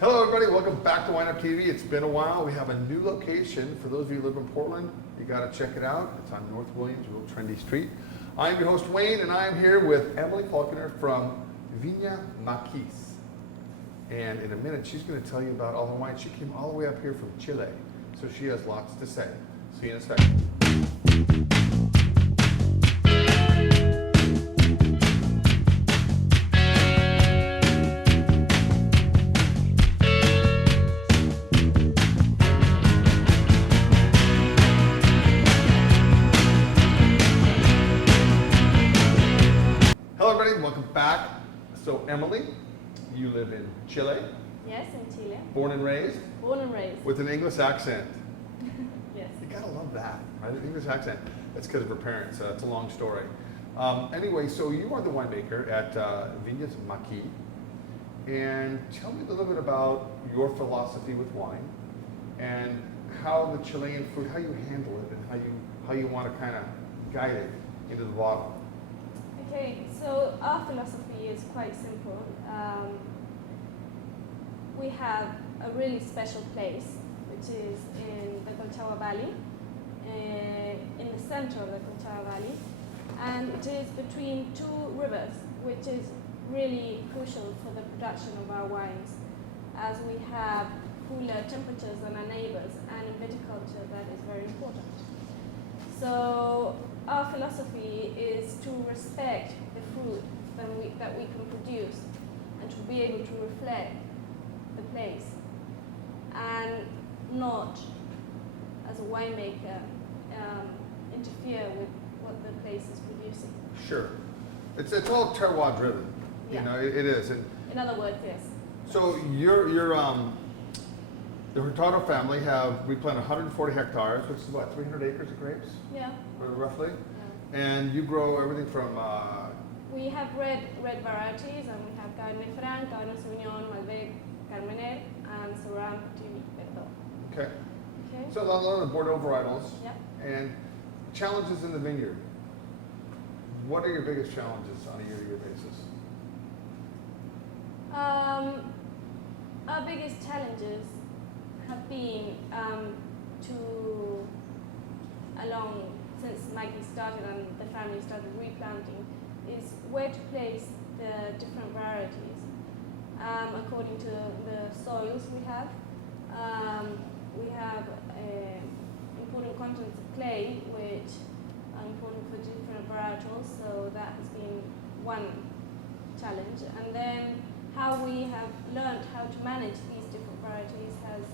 Hello everybody, welcome back to WineupTV. It's been a while. We have a new location. For those of you who live in Portland, you got to check it out. It's on North Williams, real trendy street. I'm your host Wayne, and I'm here with Emily Falconer from Marqus. And in a minute, she's going to tell you about all the wine. She came all the way up here from Chile, so she has lots to say. See you in a second. Welcome back. So Emily, you live in Chile? Yes, in Chile. Born and raised? Born and raised. With an English accent? Yes. You gotta love that, right? An English accent. That's because of her parents. It's a long story. Anyway, so you are the winemaker at Marqus. And tell me a little bit about your philosophy with wine and how the Chilean food, how you handle it and how you want to kind of guide it into the bottle. Okay, so our philosophy is quite simple. We have a really special place, which is in the Colchagua Valley, in the center of the Colchagua Valley, and it is between two rivers, which is really crucial for the production of our wines, as we have cooler temperatures than our neighbors, and in viticulture that is very important. So our philosophy is to respect the fruit that we can produce and to be able to reflect the place and not, as a winemaker, interfere with what the place is producing. Sure. It's all terroir driven. Yeah. You know, it is. And in other words, yes. so the Hurtado family we plant 140 hectares, which is what, 300 acres of grapes? Yeah. Roughly? Yeah. And you grow everything from... we have red varieties, and we have Cabernet Franc, Cabernet Sauvignon, Malbec, Carmener, and Syrah, Petit Verdot. Okay. Okay. So a lot of the Bordeaux varietals. Yeah. And challenges in the vineyard. What are your biggest challenges on a year-to-year basis? Our biggest challenges have been since Maggie started and the family started replanting, is where to place the different varieties according to the soils we have. We have important contents of clay, which are important for different varietals, so that has been one challenge. And then how we have learned how to manage these different varieties has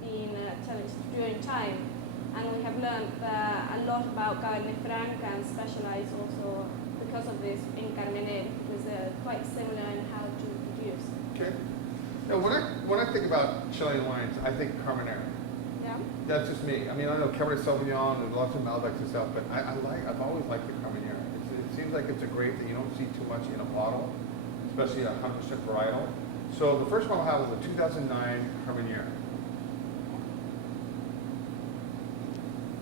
been a challenge during time. And we have learned a lot about Cabernet Franc and specialize also because of this in Carmener, because they're quite similar in how to produce. Okay. Now, when I think about Chilean wines, I think Carmener. Yeah. That's just me. I mean, I know Cabernet Sauvignon and lots of Malbecs and stuff, but I've always liked the Carmener. It seems like it's a grape that you don't see too much in a bottle, especially a 100% varietal. So the first one I'll have is a 2009 Carmener.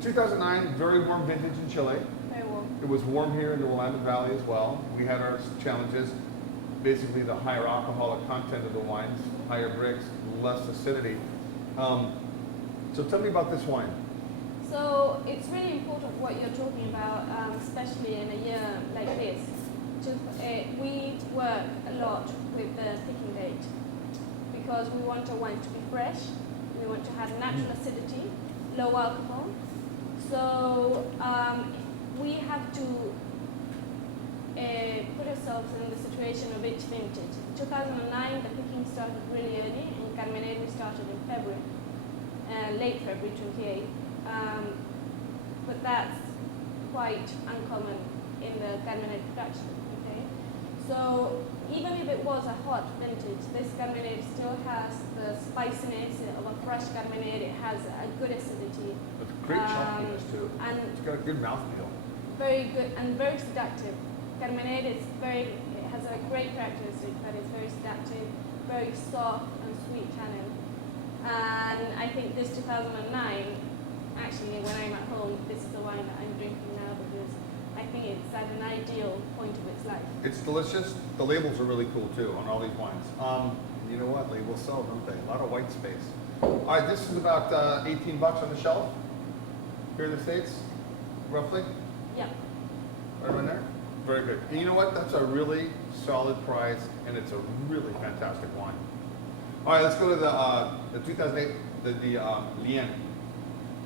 2009, very warm vintage in Chile. Very warm. It was warm here in the Willamette Valley as well. We had our challenges, basically the higher alcoholic content of the wines, higher brix, less acidity. So tell me about this wine. So it's really important what you're talking about, especially in a year like this. We work a lot with the picking date because we want our wine to be fresh. We want to have natural acidity, low alcohol. So we have to put ourselves in the situation of each vintage. 2009, the picking started really early. In Carmener, we started in February, late February, 28th. But that's quite uncommon in the Carmener production. Okay, so even if it was a hot vintage, this Carmener still has the spiciness of a fresh Carmener. It has a good acidity. It's great chalkiness too. And it's got a good mouthfeel. Very good and very seductive. Carmener it has a great characteristic that is very seductive, very soft and sweet tannin. And I think this 2009, actually when I'm at home, this is the wine that I'm drinking now because I think it's at an ideal point of its life. It's delicious. The labels are really cool too on all these wines. You know what? They will sell, don't they? A lot of white space. All right, this is about $18 on the shelf here in the States, roughly. Yeah. Right around there. Very good. And you know what? That's a really solid price, and it's a really fantastic wine. All right, let's go to the 2008, the Lien.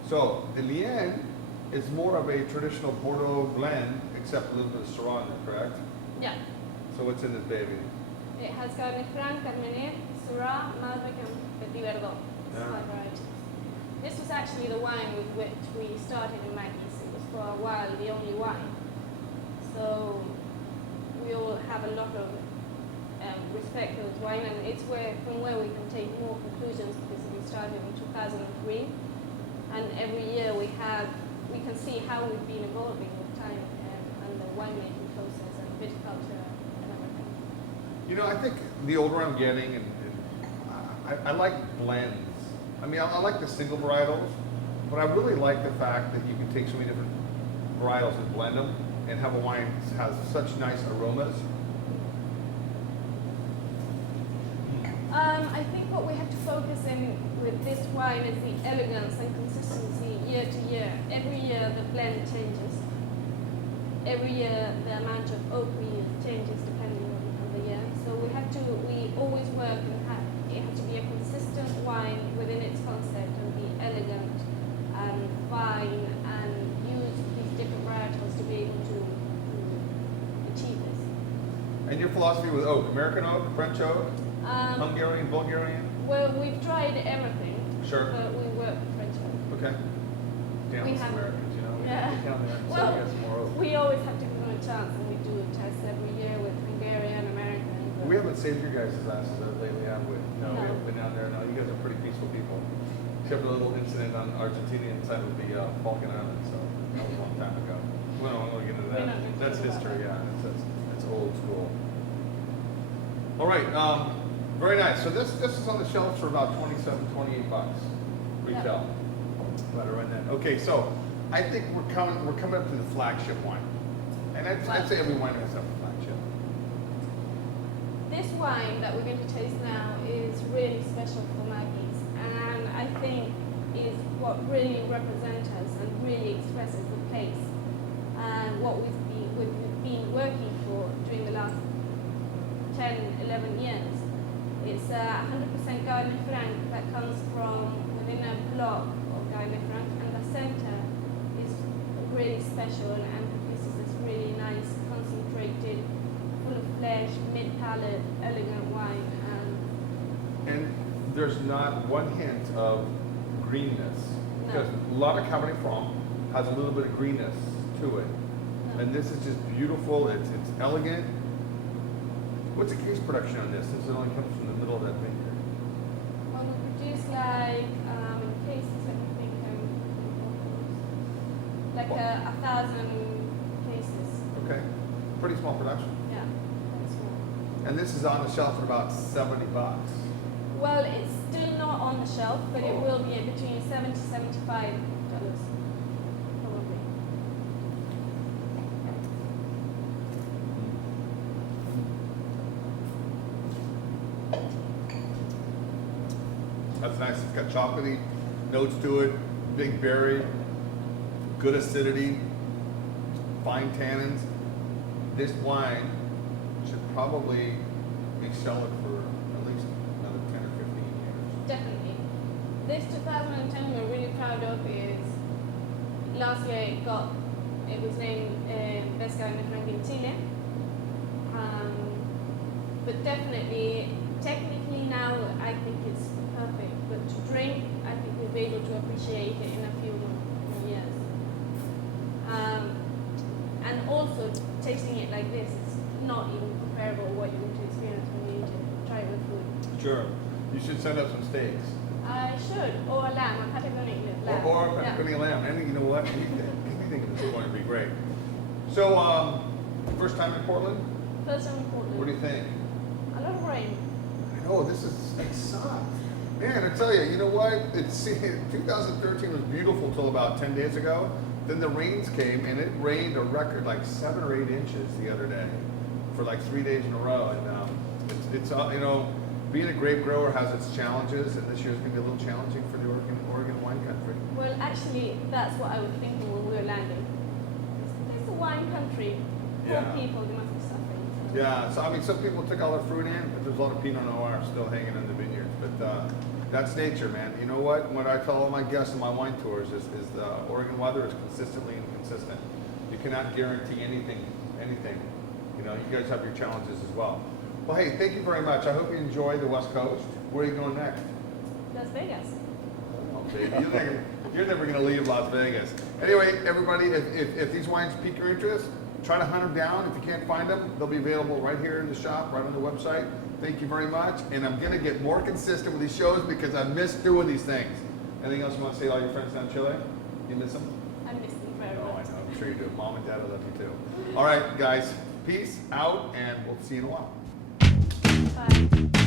So the Lien is more of a traditional Bordeaux blend, except a little bit of Syrah in there, correct? Yeah. So what's in this baby? It has Cabernet Franc, Carmener, Syrah, Malbec, and Petit Verdot. Yeah. 5 varieties. This was actually the wine with which we started in Marqus. It was for a while the only wine. So we all have a lot of respect for this wine, and it's from where we can take more conclusions, because we started in 2003, and every year we can see how we've been evolving with time and the winemaking process and viticulture and everything. You know, I think the older I'm getting, and I like blends. I mean, I like the single varietals, but I really like the fact that you can take so many different varietals and blend them and have a wine that has such nice aromas. I think what we have to focus in with this wine is the elegance and consistency year to year. Every year the blend changes. Every year the amount of oak we use changes depending on the year. So we always work and it has to be a consistent wine within its concept and be elegant and fine and use these different varietals to be able to achieve this. And your philosophy with oak, American oak, French oak, Hungarian, Bulgarian? Well, we've tried everything. Sure. But we work with French oak. Okay. Damn, We us have- Americans, you know, we Yeah. get down there and Well, say we got some more oak. we always have to give them a chance, and we do tests every year with Hungarian, American. We haven't saved your guys' asses lately, have we? No, we No. haven't been down there. No, you guys are pretty peaceful people. Except for a little incident on Argentinian side of the Falkland Islands, so that was a long time ago. We don't want to get into We're that. not going to That's talk about history, that. yeah. That's old school. All right, very nice. So this is on the shelves for about 27, 28 bucks retail. Right around that. Okay, so I think we're coming up to the flagship wine, and I'd say every wine has a flagship. This wine that we're going to taste now is really special for Marqus, and I think is what really represents us and really expresses the place and what we've been working for during the last 10, 11 years. It's 100% Cabernet Franc that comes from within a block of Cabernet Franc, and the center is really special and produces this really nice, concentrated, full of flesh, mid-palate, elegant wine. And there's not one hint of greenness, because a lot of Cabernet Franc has a little bit of greenness to it. No. And this is just beautiful, it's elegant. What's the case production on this, since it only comes from the middle of that vineyard? Well, we produce like, in cases, let me think, like 1,000 cases. Okay, pretty small production. Yeah, that's small. And this is on the shelf for about 70 bucks. Well, it's still not on the shelf, but it will be between $70 to $75, probably. That's nice, it's got chocolatey notes to it, big berry, good acidity, fine tannins. This wine should probably be selling for at least another 10 or 15 years. Definitely. This 2010 we're really proud of is, last year it was named Best Cabernet Franc in Chile. But definitely, technically now I think it's perfect, but to drink, I think we'll be able to appreciate it in a few more years. And also, tasting it like this is not even comparable to what you're going to experience when you try it with food. Sure. You should send up some steaks. I should, or a lamb, a Patagonian lamb. Or a Yeah. Patagonian lamb. And you know what? Anything at this point would be great. So, first time in Portland? First time in Portland. What do you think? A lot of rain. I know, it sucks. Man, I tell you, you know what? 2013 was beautiful until about 10 days ago. Then the rains came, and it rained a record like 7 or 8 inches the other day for like 3 days in a row. And it's you know, being a grape grower has its challenges, and this year's going to be a little challenging for the Oregon wine country. Well, actually, that's what I was thinking when we were landing. It's a wine country. Poor Yeah. people, they must be suffering. So. Yeah, so I mean, some people took all their fruit in, but there's a lot of Pinot Noir still hanging in the vineyards. But that's nature, man. You know what? What I tell all my guests on my wine tours is the Oregon weather is consistently inconsistent. You cannot guarantee anything. You know, you guys have your challenges as well. Well, hey, thank you very much. I hope you enjoy the West Coast. Where are you going next? Las Vegas. Oh, baby, you're never going to leave Las Vegas. Anyway, everybody, if these wines pique your interest, try to hunt them down. If you can't find them, they'll be available right here in the shop, right on the website. Thank you very much. And I'm going to get more consistent with these shows because I miss doing these things. Anything else you want to say to all your friends down in Chile? You miss them? I miss them very Oh, I much. know. I'm sure you do. Mom and Dad, I love you too. All right, guys. Peace out, and we'll see you in a while. Bye.